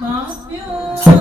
没有。